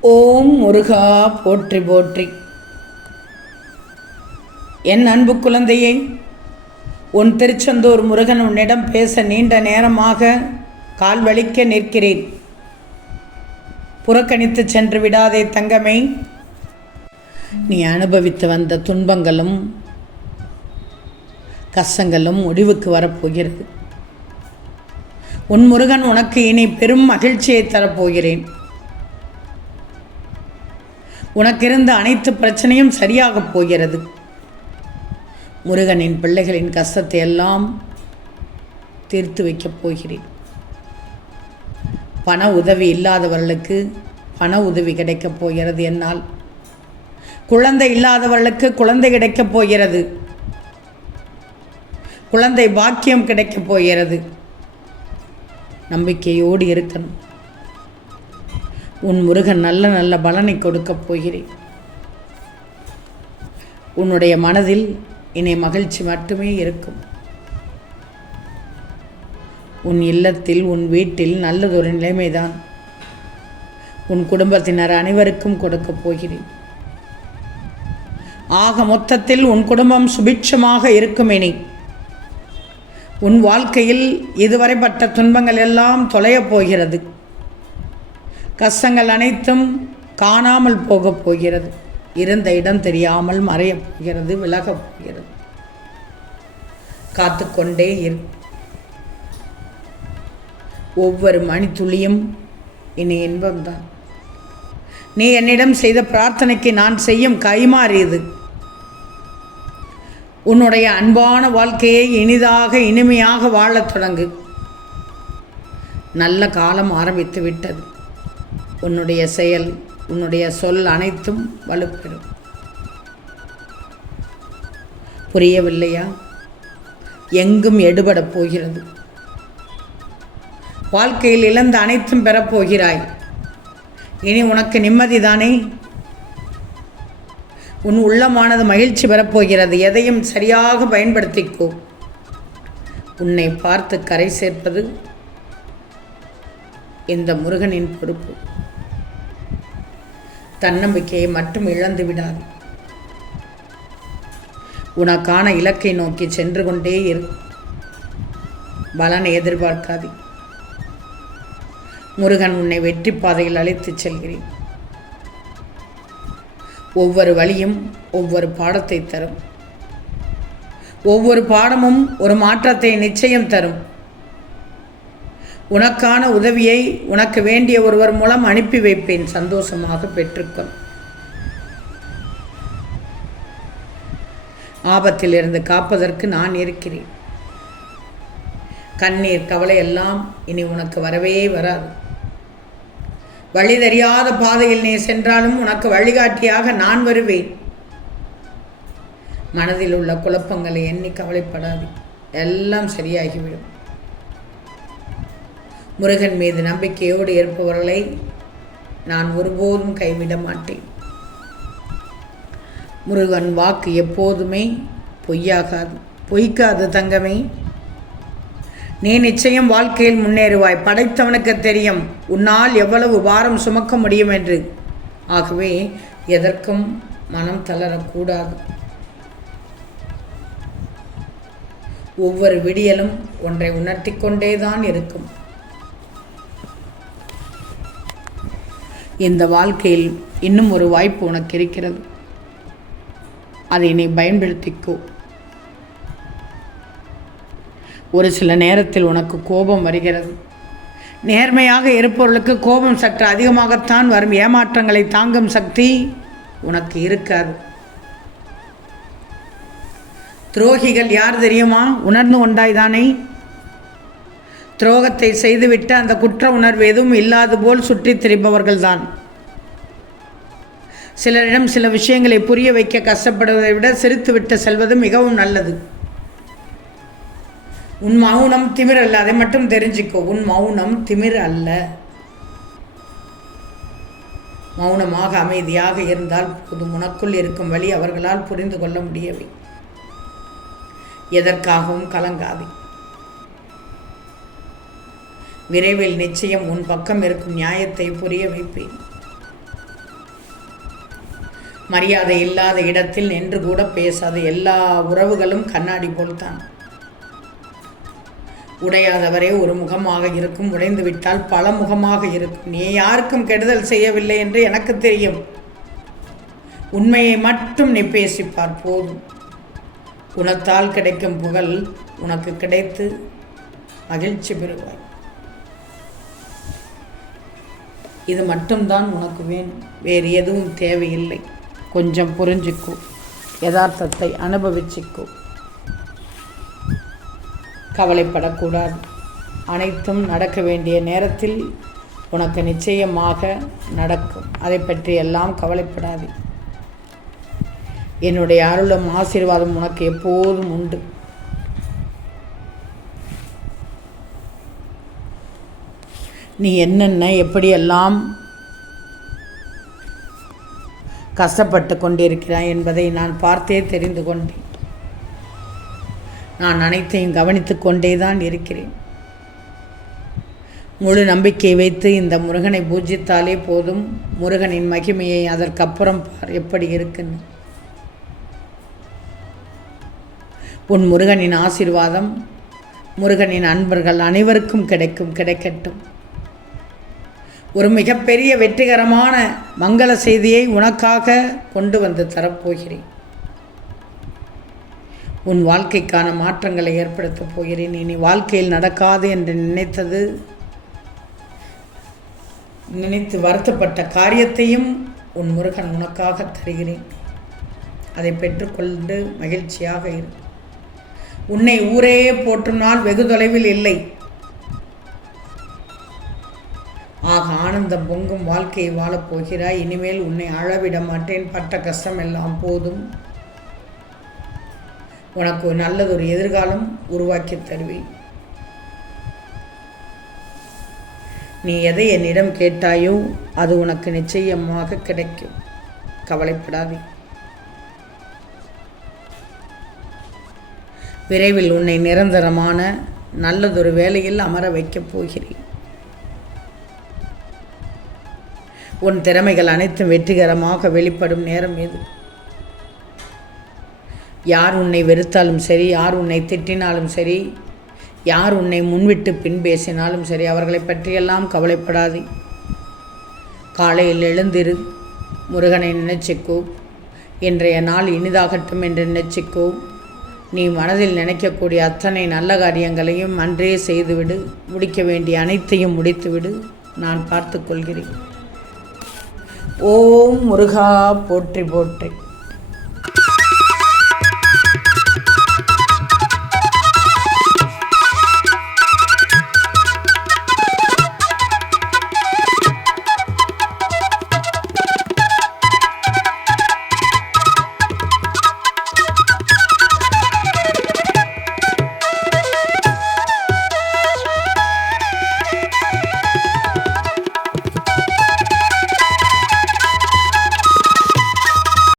ஓம் முருகா போற்றி போற்றி. என் அன்பு குழந்தையை, உன் திருச்செந்தூர் முருகன் உன்னிடம் பேச நீண்ட நேரமாக கால் வலிக்க நிற்கிறேன். புறக்கணித்து சென்று விடாதே தங்கமே. நீ அனுபவித்து வந்த துன்பங்களும் கஷ்டங்களும் முடிவுக்கு வரப்போகிறது. உன் முருகன் உனக்கு இனி பெரும் மகிழ்ச்சியை தரப்போகிறேன். உனக்கு இருந்த அனைத்து பிரச்சனையும் சரியாகப் போகிறது. முருகனின் பிள்ளைகளின் கஷ்டத்தை எல்லாம் தீர்த்து வைக்கப் போகிறேன். பண உதவி இல்லாதவர்களுக்கு பண உதவி கிடைக்கப் போகிறது. என்னால் குழந்தை இல்லாதவர்களுக்கு குழந்தை கிடைக்கப் போகிறது. குழந்தை பாக்கியம் கிடைக்கப் போகிறது. நம்பிக்கையோடு இருக்கணும். உன் முருகன் நல்ல நல்ல பலனை கொடுக்கப் போகிறேன். உன்னுடைய மனதில் இனி மகிழ்ச்சி மட்டுமே இருக்கும். உன் இல்லத்தில் உன் வீட்டில் நல்லதொரு நிலைமைதான் உன் குடும்பத்தினர் அனைவருக்கும் கொடுக்கப் போகிறேன். ஆக மொத்தத்தில் உன் குடும்பம் சுபிட்சமாக இருக்கும். இனி உன் வாழ்க்கையில் இதுவரைப்பட்ட துன்பங்கள் எல்லாம் தொலையப் போகிறது. கஷ்டங்கள் அனைத்தும் காணாமல் போகப் போகிறது. இருந்த இடம் தெரியாமல் மறையப் போகிறது, விலகப் போகிறது. காத்து கொண்டே இரு. ஒவ்வொரு மணித்துளியும் இனி இன்பம்தான். நீ என்னிடம் செய்த பிரார்த்தனைக்கு நான் செய்யும் கைமாறியது. உன்னுடைய அன்பான வாழ்க்கையை இனிதாக இனிமையாக வாழத் தொடங்கு. நல்ல காலம் ஆரம்பித்து விட்டது. உன்னுடைய செயல், உன்னுடைய சொல் அனைத்தும் வலுப்பெறும். புரியவில்லையா? எங்கும் எடுபடப் போகிறது. வாழ்க்கையில் இழந்த அனைத்தும் பெறப்போகிறாய். இனி உனக்கு நிம்மதிதானே? உன் உள்ளமானது மகிழ்ச்சி பெறப்போகிறது. எதையும் சரியாக பயன்படுத்திக்கோ. உன்னை பார்த்து கரை சேர்ப்பது இந்த முருகனின் பொறுப்பு. தன்னம்பிக்கையை மட்டும் இழந்து விடாது. உனக்கான இலக்கை நோக்கி சென்று கொண்டே இரு. பலனை எதிர்பார்க்காதே. முருகன் உன்னை வெற்றி பாதையில் அழைத்துச் செல்கிறேன். ஒவ்வொரு வழியும் ஒவ்வொரு பாடத்தை தரும். ஒவ்வொரு பாடமும் ஒரு மாற்றத்தை நிச்சயம் தரும். உனக்கான உதவியை உனக்கு வேண்டிய ஒருவர் மூலம் அனுப்பி வைப்பேன். சந்தோஷமாக பெற்றுக்கொள். ஆபத்திலிருந்து காப்பதற்கு நான் இருக்கிறேன். கண்ணீர் கவலை எல்லாம் இனி உனக்கு வரவே வராது. வழி தெரியாத பாதையில் நீ சென்றாலும் உனக்கு வழிகாட்டியாக நான் வருவேன். மனதில் உள்ள குழப்பங்களை எண்ணி கவலைப்படாது. எல்லாம் சரியாகிவிடும். முருகன் மீது நம்பிக்கையோடு இருப்பவர்களை நான் ஒருபோதும் கைவிட மாட்டேன். முருகன் வாக்கு எப்போதுமே பொய்யாகாது, பொய்க்காது தங்கமே. நீ நிச்சயம் வாழ்க்கையில் முன்னேறுவாய். படைத்தவனுக்கு தெரியும் உன்னால் எவ்வளவு பாரம் சுமக்க முடியும் என்று. ஆகவே எதற்கும் மனம் தளரக்கூடாது. ஒவ்வொரு விடியலும் ஒன்றை உணர்த்தி கொண்டேதான் இருக்கும். இந்த வாழ்க்கையில் இன்னும் ஒரு வாய்ப்பு உனக்கு இருக்கிறது. அதை நீ பயன்படுத்திக்கோ. ஒரு சில நேரத்தில் உனக்கு கோபம் வருகிறது. நேர்மையாக இருப்பவர்களுக்கு கோபம் சற்று அதிகமாகத்தான் வரும். ஏமாற்றங்களை தாங்கும் சக்தி உனக்கு இருக்காது. துரோகிகள் யார் தெரியுமா? உணர்ந்து கொண்டாய்தானே? துரோகத்தை செய்துவிட்டு அந்த குற்ற உணர்வு எதுவும் இல்லாது போல் சுற்றி திரிபவர்கள்தான். சிலரிடம் சில விஷயங்களை புரிய வைக்க கஷ்டப்படுவதை விட சிரித்துவிட்டு செல்வது மிகவும் நல்லது. உன் மௌனம் திமிர் அல்ல, அதை மட்டும் தெரிஞ்சுக்கோ. உன் மௌனம் திமிர் அல்ல. மௌனமாக அமைதியாக இருந்தால் போதும். உனக்குள் இருக்கும் வழி அவர்களால் புரிந்து கொள்ள முடியவை. எதற்காகவும் கலங்காதே. விரைவில் நிச்சயம் உன் பக்கம் இருக்கும் நியாயத்தை புரிய வைப்பேன். மரியாதை இல்லாத இடத்தில் நின்று கூட பேசாத. எல்லா உறவுகளும் கண்ணாடி போல்தான். உடையாதவரே ஒரு முகமாக இருக்கும், உடைந்து விட்டால் பல முகமாக இருக்கும். நீ யாருக்கும் கெடுதல் செய்யவில்லை என்று எனக்கு தெரியும். உண்மையை மட்டும் நீ பேசிப்பார் போதும். குணத்தால் கிடைக்கும் புகழ் உனக்கு கிடைத்து மகிழ்ச்சி பெறுவாய். இது மட்டும்தான் உனக்கு வேணும், வேறு எதுவும் தேவையில்லை. கொஞ்சம் புரிஞ்சிக்கோ, யதார்த்தத்தை அனுபவிச்சிக்கோ. கவலைப்படக்கூடாது. அனைத்தும் நடக்க வேண்டிய நேரத்தில் உனக்கு நிச்சயமாக நடக்கும். அதை பற்றி எல்லாம் கவலைப்படாது. என்னுடைய அருளும் ஆசீர்வாதம் உனக்கு எப்போதும் உண்டு. நீ என்னென்ன எப்படியெல்லாம் கஷ்டப்பட்டு கொண்டிருக்கிறாய் என்பதை நான் பார்த்தே தெரிந்து கொண்டேன். நான் அனைத்தையும் கவனித்து கொண்டே தான் இருக்கிறேன். முழு நம்பிக்கை வைத்து இந்த முருகனை பூஜித்தாலே போதும். முருகனின் மகிமையை அதற்கப்புறம் பார் எப்படி இருக்குன்னு. உன் முருகனின் ஆசீர்வாதம் முருகனின் அன்பர்கள் அனைவருக்கும் கிடைக்கட்டும். ஒரு மிகப்பெரிய வெற்றிகரமான மங்கள செய்தியை உனக்காக கொண்டு வந்து தரப்போகிறேன். உன் வாழ்க்கைக்கான மாற்றங்களை ஏற்படுத்தப் போகிறேன். இனி வாழ்க்கையில் நடக்காது என்று நினைத்து வருத்தப்பட்ட காரியத்தையும் உன் முருகன் உனக்காக தருகிறேன். அதை பெற்றுக்கொண்டு மகிழ்ச்சியாக இரு. உன்னை ஊரே போற்றுனால் வெகு தொலைவில் இல்லை. ஆக ஆனந்தம் பொங்கும் வாழ்க்கையை வாழப்போகிறாய். இனிமேல் உன்னை அழவிட மாட்டேன். பட்ட கஷ்டம் எல்லாம் போதும். உனக்கு நல்லதொரு எதிர்காலம் உருவாக்கி தருவேன். நீ எதை என்னிடம் கேட்டாயோ அது உனக்கு நிச்சயமாக கிடைக்கும். கவலைப்படாதே. விரைவில் உன்னை நிரந்தரமான நல்லதொரு வேலையில் அமர வைக்கப் போகிறேன். உன் திறமைகள் அனைத்தும் வெற்றிகரமாக வெளிப்படும் நேரம் எது? யார் உன்னை வெறுத்தாலும் சரி, யார் உன்னை திட்டினாலும் சரி, யார் உன்னை முன்விட்டு பின் பேசினாலும் சரி, அவர்களை பற்றியெல்லாம் கவலைப்படாதே. காலையில் எழுந்திரு, முருகனை நினைச்சிக்கோ. இன்றைய நாள் இனிதாகட்டும் என்று நினைச்சிக்கோ. நீ மனதில் நினைக்கக்கூடிய அத்தனை நல்ல காரியங்களையும் அன்றே செய்துவிடு. முடிக்க வேண்டிய அனைத்தையும் முடித்துவிடு. நான் பார்த்து கொள்கிறேன். ஓம் முருகா போற்றி போற்றி.